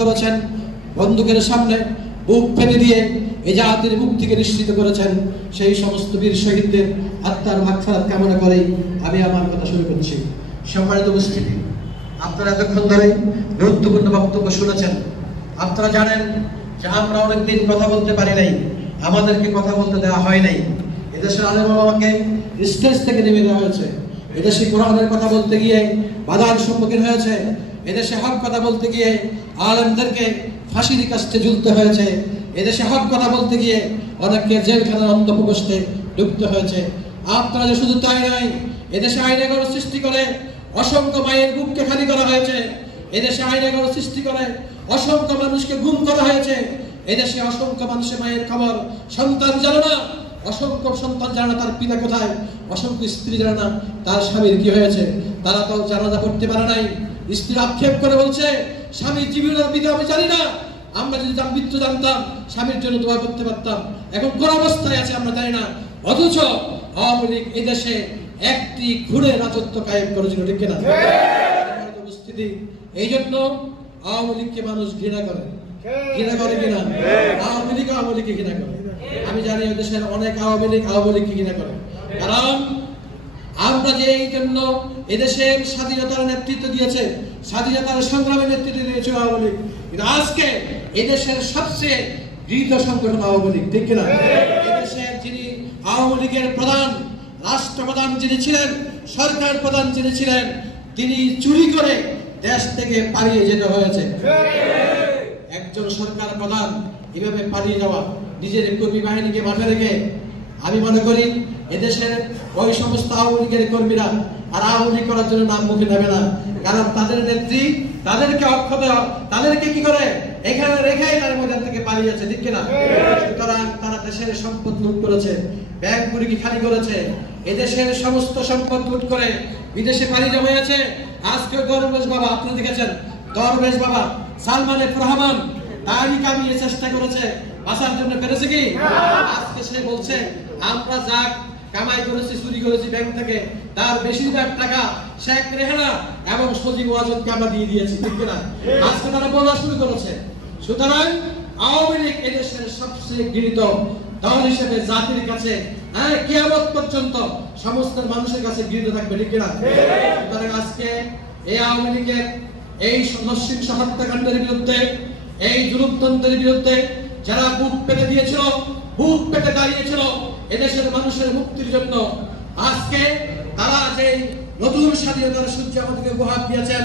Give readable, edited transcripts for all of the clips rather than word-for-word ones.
করেছেন, বন্দুকের সামনে বুক ফেলে দিয়ে এই জাতির মুক্তিকে নিশ্চিত করেছেন। সেই সমস্ত বীর শহীদদের আত্মার মাগফিরাত কামনা করেই আমি আমার কথা শুরু করছি। সম্মানিত উপস্থিতি, আপনারা এতক্ষণ ধরে গুরুত্বপূর্ণ বক্তব্য শুনেছেন। আপনারা জানেন যে আমরা অনেকদিন কথা বলতে পারি নাই, আমাদেরকে কথা বলতে দেওয়া হয় নাই। এদেশের আলেম ওলামাকে স্টেজ থেকে নেমে দেওয়া হয়েছে। এদেশে কোরআনের কথা বলতে গিয়ে বাধার সম্মুখীন হয়েছে। এদেশে হক কথা বলতে গিয়ে আলেমদেরকে ফাঁসির কাস্টে ঝুলতে হয়েছে। এদেশে হক কথা বলতে গিয়ে অনেককে জেলখানার অন্ধপ্রকোষ্ঠে ঢুকতে হয়েছে। আপনারা যে শুধু তাই নয়, এদেশে আইনাগর সৃষ্টি করে অসংখ্য মায়ের বুককে খালি করা হয়েছে। এদেশে আইনাগর সৃষ্টি করে অসংখ্য মানুষকে গুম করা হয়েছে। এদেশে অসংখ্য মানুষের মায়ের খবর সন্তান জানে না, অসংখ্য সন্তান জানে না তার পিতা কোথায়, অসংখ্য স্ত্রী জানে না তার স্বামীর কি হয়েছে। তারা তো জানাজা পড়তে পারে নাই। স্ত্রী আক্ষেপ করে বলছে, স্বামীর জীবনের বিধি আমি জানি না, আমরা যদি মৃত্যু জানতাম স্বামীর জন্য দোয়া করতে পারতাম, এখন কোন অবস্থায় আছে আমরা জানি না। অথচ আওয়ামী লীগ এই দেশে একটি ঘুরে রাজত্ব কায়েম করেছিল, ঠিক কিনা? উপস্থিতি, এই জন্য আওয়ামী লীগকে মানুষ ঘৃণা করে। ঘৃণা করে কিনা? আওয়ামী লীগকে ঘৃণা করে। আমি জানি দেশের অনেক আওয়ামী লীগকে ঘৃণা করে, কারণ আমরা যে এই জন্য এদেশের স্বাধীনতার নেতৃত্ব দিয়েছে, স্বাধীনতার সংগ্রামের নেতৃত্ব দিয়েছে আওয়ামী লীগ, কিন্তু আজকে এদেশের সবচেয়ে গৃহীত সংগঠন আওয়ামী লীগ, ঠিক কিনা? এদেশের যিনি আওয়ামী লীগের প্রধান, রাষ্ট্রপ্রধান যিনি ছিলেন, সরকার প্রধান যিনি ছিলেন, তিনি চুরি করে দেশ থেকে পালিয়ে যেতে হয়েছে। একজন সরকার প্রধান এভাবে পালিয়ে যাওয়া, নিজের কর্মী বাহিনীকে মাঠে রেখে, আমি মনে করি এদেশের ওই সমস্ত আওয়ামী লীগের কর্মীরা আর আওয়ামী লীগ করার জন্য নাম মুখে নেবে না, কারণ তাদের নেত্রী তাদেরকে অক্ষত, তাদেরকে কি করে এখানে রেখেই তার ময়দান থেকে পালিয়ে যাচ্ছে, ঠিক কিনা? সুতরাং তারা দেশের সম্পদ লুট করেছে, ব্যাংকগুলি খালি করেছে, এদেশের সমস্ত সম্পদ লুট করে বিদেশে পাড়ি জমিয়েছে। আজকে দরবেশ বাবা, আপনি দেখেছেন দরবেশ বাবা সালমান এফ রহমান তারই কামিয়ে চেষ্টা করেছে, বাঁচার জন্য পেরেছে কি? আজকে সে বলছে আমরা যা কামাই করেছি, চুরি করেছি ব্যাংক থেকে, তার বেশিরভাগ টাকা শেখ রেহানা এবং সজীব ওয়াজেদকে আমরা দিয়ে দিয়েছি, ঠিক কিনা? আজকে তারা বলা শুরু করেছে। সুতরাং আওয়ামী লীগ এদেশের সবচেয়ে ঘৃণিত দল হিসেবে জাতির কাছে কিয়ামত পর্যন্ত সমস্ত মানুষের কাছে ঘৃণিত থাকবে, ঠিক কিনা? সুতরাং আজকে এই আওয়ামী লীগের এই নৃশংস হত্যাকাণ্ডের বিরুদ্ধে, এই জুলুমতন্ত্রের বিরুদ্ধে যারা বুক পেতে দিয়েছিল, বুক পেতে দাঁড়িয়েছিল এদেশের মানুষের মুক্তির জন্য, আজকে তারা যে নতুন স্বাধীনতার সূর্য আমাদেরকে উপহার দিয়েছেন,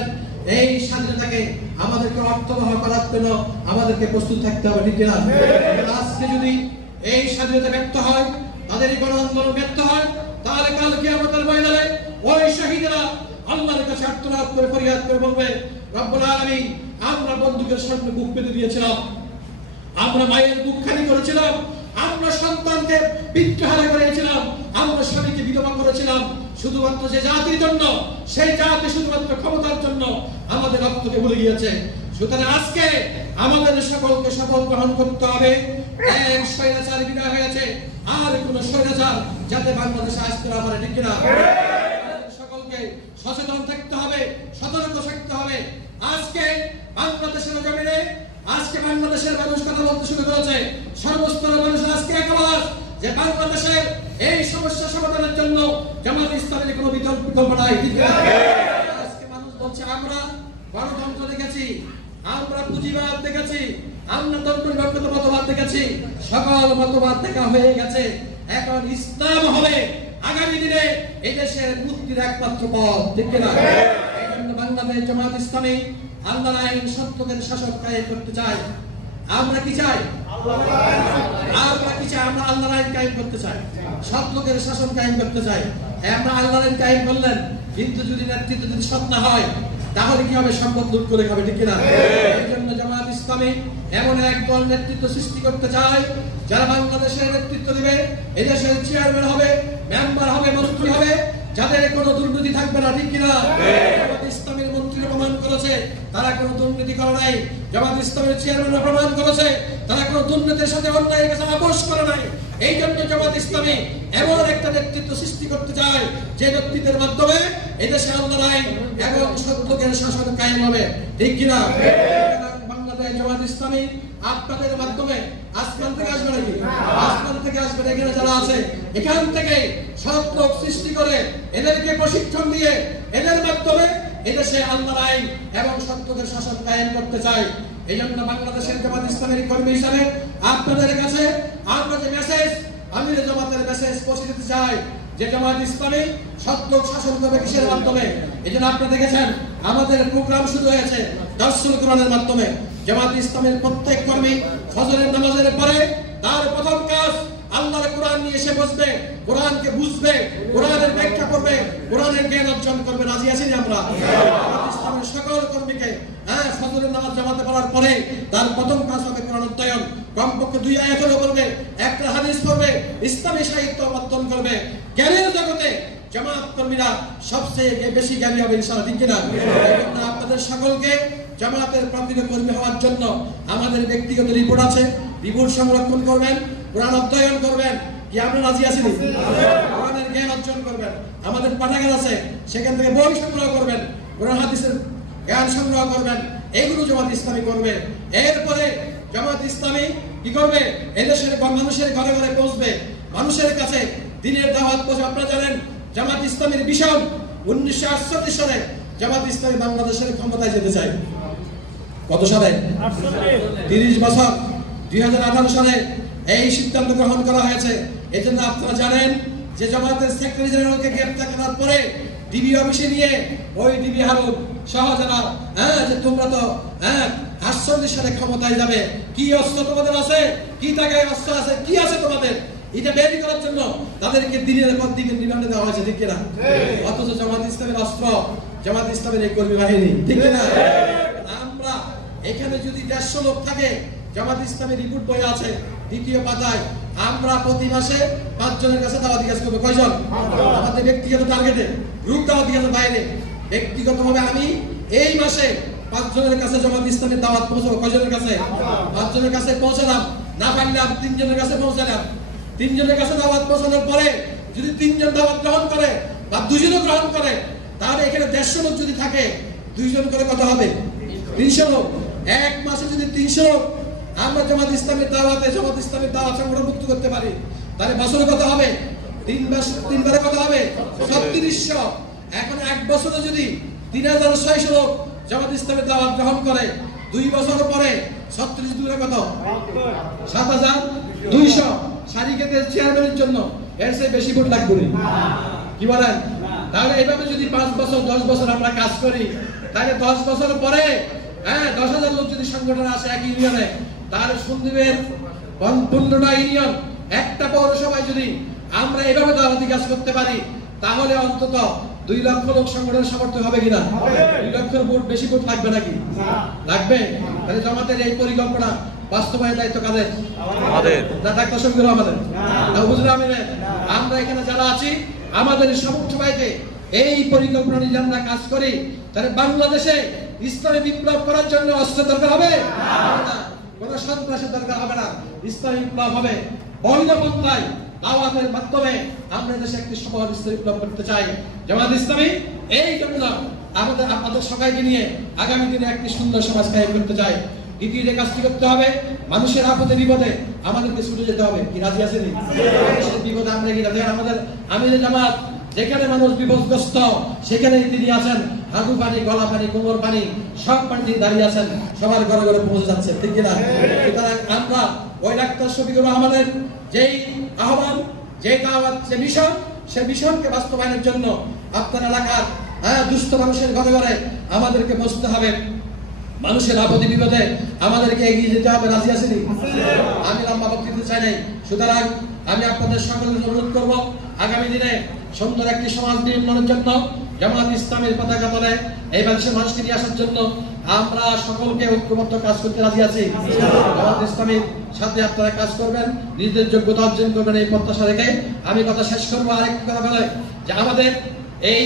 এই স্বাধীনতাকে আমাদেরকে অর্থবহ করার জন্য আমাদেরকে প্রস্তুত থাকতে হবে, ঠিক কিনা? আজকে যদি এই স্বাধীনতা ব্যর্থ হয়, তাদের গণ আন্দোলন ব্যর্থ হয়, তাহলে কালকে আমাদের ময়দানে ওই শহীদরা আল্লাহর কাছে আর্তনাদ করে ফরিয়াদ করে বলবে, রব্বুল আলামিন, আমরা বন্দুকের সামনে বুক পেতে দিয়েছিলাম, আমরা মায়ের বুক খালি করেছিলাম, আমরা সন্তানকে পিতৃহারা করেছিলাম, আমরা স্বামীকে বিধবা করেছিলাম, শুধুমাত্র যে জাতির জন্য, সেই জাতি শুধুমাত্র ক্ষমতার জন্য আমাদের রক্তকে ভুলে গিয়েছে। সুতরাং আজকে আমাদের সকলকে শপথ গ্রহণ করতে হবে, এক স্বৈরাচার বিদায় হয়েছে, আর কোন স্বৈরাচার যাতে বাংলাদেশে আসতে না পারে, ঠিক কিনা? সকলকে সচেতন থাকতে হবে, সতর্ক থাকতে হবে। আজকে বাংলাদেশের জমিনে, আজকে বাংলাদেশের মানুষ কথা বলতে শুরু করেছে, সর্বস্তরের মানুষ আজকে একমত যে বাংলাদেশের এই সমস্যা সমাধানের জন্য জামাত ইসলামের কোনো বিকল্প নাই, ঠিক কিনা? আজকে মানুষ বলছে আমরা গণতন্ত্র দেখেছি, আমরা পুঁজিবাদ দেখেছি, আমরা তন্ত্রনিরপেক্ষ মতবাদ দেখেছি, সকল মতবাদ দেখা হয়ে গেছে, এখন ইসলাম হবে আগামী দিনে এই দেশের মুক্তির একমাত্র পথ, ঠিক কিনা? এই জন্য বাংলাদেশ জামাত ইসলামী আল্লাহর আইন সত্যের শাসন কায়েম করতে চাই। আমরা কি চাই? আমরা কি চাই? আমরা আল্লাহর আইন কায়েম করতে চাই, সত্যের শাসন কায়েম করতে চাই। আমরা আল্লাহর আইন কায়েম করলেন, কিন্তু যদি নেতৃত্ব যদি সৎ না হয়, তাহলে কি হবে? সম্পদ লুট করে খাবে, ঠিক কিনা? এই জন্য জামাত ইসলামী এমন এক দল নেতৃত্ব সৃষ্টি করতে চায় যারা বাংলাদেশের নেতৃত্ব দিবে, এদেশের চেয়ারম্যান হবে, মেম্বার হবে, মন্ত্রী হবে, যাদের কোনো দুর্নীতি থাকবে না, ঠিক কিনা? জামাত ইসলামের মন্ত্রীরা প্রমাণ করেছে তারা কোনো দুর্নীতি করে নাই, জামাত ইসলামের চেয়ারম্যানরা প্রমাণ করেছে তারা কোনো দুর্নীতির সাথে অন্যায়ের কাছে আপোষ করে নাই। এই জন্য জামাত ইসলামী এমন একটা নেতৃত্ব সৃষ্টি করতে চায় যে নেতৃত্বের মাধ্যমে এদেশে আল্লাহর আইন এবং সত্যের শাসন কায়েম হবে, ঠিক কিনা? বাংলাদেশ ইসলামী আপনাদের মাধ্যমে আসমান থেকে আসবে নাকি? আসমান থেকে আসবে। এখানে যারা আছে এখান থেকে সব লোক সৃষ্টি করে এদেরকে প্রশিক্ষণ দিয়ে এদের মাধ্যমে এদেশে আল্লাহর আইন এবং সত্যের শাসন কায়েম করতে চায়। এই জন্য বাংলাদেশের জামাত ইসলামের কর্মী হিসাবে আপনাদের কাছে আমরা যে মেসেজ, আমির জামাতের মেসেজ পৌঁছে দিতে চাই যে জামাত ইসলামী সত্য শাসন করবে কিসের মাধ্যমে? এই জন্য আপনারা দেখেছেন আমাদের প্রোগ্রাম শুরু হয়েছে দারসুল কোরআনের মাধ্যমে। জামাত ইসলামের প্রত্যেক কর্মী ফজরের নামাজের পরে তার প্রথম কাজ আল্লাহর কোরআন নিয়ে এসে বসবে, কোরআনকে বুঝবে, কোরআনের ব্যাখ্যা করবে, কোরআনের জ্ঞান অর্জন করবে। রাজি আছি আমরা জামাত ইসলামের সকল কর্মীকে ফজরের নামাজ জামাতে পড়ার পরে তার প্রথম কাজ হবে কোরআন অধ্যয়ন। কমপক্ষে 2 আয়াত হলেও পড়বে, একটা হাদিস পড়বে, ইসলামী সাহিত্য অধ্যয়ন করবে। জ্ঞানের জগতে জামাত কর্মীরা সবচেয়ে বেশি জ্ঞানী হবে ইনশাআল্লাহ, ঠিক কিনা? এজন্য আপনাদের সকলকে জামাতের প্রকৃত কর্মী হওয়ার জন্য আমাদের ব্যক্তিগত রিপোর্ট আছে, রিপোর্ট সংরক্ষণ করবেন, কোরআন অধ্যয়ন করবেন। কি আপনারা রাজি আছেন? কোরআনের জ্ঞান অর্জন করবেন। আমাদের পাঠাগার আছে, সেখান থেকে বই সংগ্রহ করবেন, কোরআন হাদিসের জ্ঞান সংগ্রহ করবেন। এইগুলো জামাত ইসলামী করবে। এরপরে জামাত ইসলামী কি করবে? এদেশের মানুষের ঘরে ঘরে পৌঁছবে, মানুষের কাছে দ্বীনের দাওয়াত পৌঁছে। আপনারা জানেন জামাত ইসলামীর মিশন 1968 সালে জামাত ইসলামী বাংলাদেশের ক্ষমতায় যেতে চায়। কত সালে? 30 বছর। 2018 সালে এই সিদ্ধান্ত গ্রহণ করা হয়েছে। এজন্য আপনারা জানেন যে জামাতের সেক্রেটারি জেনারেলকে গ্রেফতার করার পরে ডিবি অফিসে নিয়ে ওই ডিবি হারুন সহ যারা যে তোমরা তো 48 সালে ক্ষমতায় যাবে, কি অস্ত্র তোমাদের আছে, কি টাকায় অস্ত্র আছে, কি আছে তোমাদের, এটা বেরি করার জন্য তাদেরকে দিনের পর দিন রিমান্ডে দেওয়া হয়েছে, ঠিক কিনা? অথচ জামাত ইসলামের অস্ত্র জামাত ইসলামের এই কর্মী বাহিনী, ঠিক কিনা? আমরা এখানে যদি 150 লোক থাকে, জামাত ইসলামের রিপোর্ট বই আছে দ্বিতীয় পাতায়, আমরা প্রতি মাসে 5 জনের কাছে দাওয়াতি কাজ করবো। কয়জন? আমাদের ব্যক্তিগত টার্গেটে, গ্রুপ দাওয়াতি কাজের বাইরে। ব্যক্তিগতভাবে আমি এই মাসে 5 জনের কাছে জামাত ইসলামের দাওয়াত পৌঁছাবো। কয়জনের কাছে? 5 জনের কাছে পৌঁছালাম, না পারলাম 3 জনের কাছে পৌঁছালাম। 3 জনের কাছে দাওয়াত পৌঁছানোর পরে যদি 3 জন দাওয়াত গ্রহণ করে বা 2 জনও গ্রহণ করে, তাহলে এখানে 150 লোক যদি থাকে, 2 জন করে কত হবে? 300 লোক। এক মাসে যদি 300 লোক আমরা জামাত ইসলামের দাওয়াত সংগ্রহমুক্ত করতে পারি, তাহলে বছরে কত হবে? 3 বারে কত হবে? 3600। এখন এক বছরে যদি 3600 লোক জামাত ইসলামের দাওয়াত গ্রহণ করে, 2 বছর পরে 36 দূরে কত? 7200। সারিকেতের চেয়ারম্যানের জন্য এর চেয়ে বেশি ভোট লাগবে না, কি বলেন? তাহলে এইভাবে যদি 5 বছর 10 বছর আমরা কাজ করি, তাহলে 10 বছর পরে 10,000 লোক যদি সংগঠন আসে এক ইউনিয়নে, তাহলে সন্দীপের 15টা ইউনিয়ন, একটা পৌরসভায় যদি আমরা এইভাবে দাওয়াতি কাজ করতে পারি, তাহলে অন্তত 2 লক্ষ লোক সংগঠনের সামর্থ্য হবে কিনা? 2 লক্ষের ভোট বেশি ভোট লাগবে নাকি? লাগবে। তাহলে জামাতের এই পরিকল্পনা বাস্তবায়নের দায়িত্ব কাদের? আমাদের। ডাক্তার শফিকুর রহমানের, হুজুর আমিনের। আমরা এখানে যারা আছি, আমাদের সমস্ত ভাইকে এই পরিকল্পনা নিয়ে আমরা কাজ করি, তাহলে বাংলাদেশে ইসলামী বিপ্লব করার জন্য অস্ত্র দরকার হবে না, কোন সন্ত্রাসের দরকার হবে না। ইসলামী বিপ্লব হবে বৈধ পন্থায়, দাওয়াতের মাধ্যমে। আমরা দেশে একটি সমাজ ইসলামী বিপ্লব করতে চাই। জামাত ইসলামী এই জন্য আপনাদের সবাইকে নিয়ে আগামী দিনে একটি সুন্দর সমাজ কায়েম করতে চাই। দ্বিতীয় যে কাজটি করতে হবে, মানুষের আপদে বিপদে আমাদেরকে ছুটে যেতে হবে। কি রাজি আছেন? মানুষের বিপদে আমরা কি রাজি? আমাদের আমিরে জামাত যেখানে মানুষ বিপদগ্রস্ত, সেখানে তিনি আছেন। হাগু পানি, গলা পানি, কোমর পানি, সব পানি তিনি দাঁড়িয়ে আছেন, সবার ঘরে ঘরে পৌঁছে যাচ্ছে, ঠিক কিনা? সুতরাং আমরা ওই ডাক্তার শফিকুর রহমানের যেই আহ্বান, যে দাওয়াত, যে মিশন, সেই মিশনকে বাস্তবায়নের জন্য আপনার এলাকার দুস্থ মানুষের ঘরে ঘরে আমাদেরকে বসতে হবে। মানুষের আপদে বিপদে আমাদেরকে এগিয়ে যেতে হবে। রাজি আছেন? আমি লম্বা বক্তৃতা চাই নাই। সুতরাং আমি আপনাদের সকলের অনুরোধ করব, আগামী দিনে সুন্দর একটি সমাজ নির্মাণের জন্য, জামাত ইসলামের পতাকা তলে এই বাংলাদেশের মানুষকে নিয়ে আসার জন্য আমরা সকলকে ঐক্যবদ্ধ কাজ করতে রাজি আছি। জামাত ইসলামের সাথে আপনারা কাজ করবেন, নিজেদের যোগ্যতা অর্জন করবেন, এই প্রত্যাশা রেখে আমি কথা শেষ করবো। আরেকটি কথা বলে যে আমাদের এই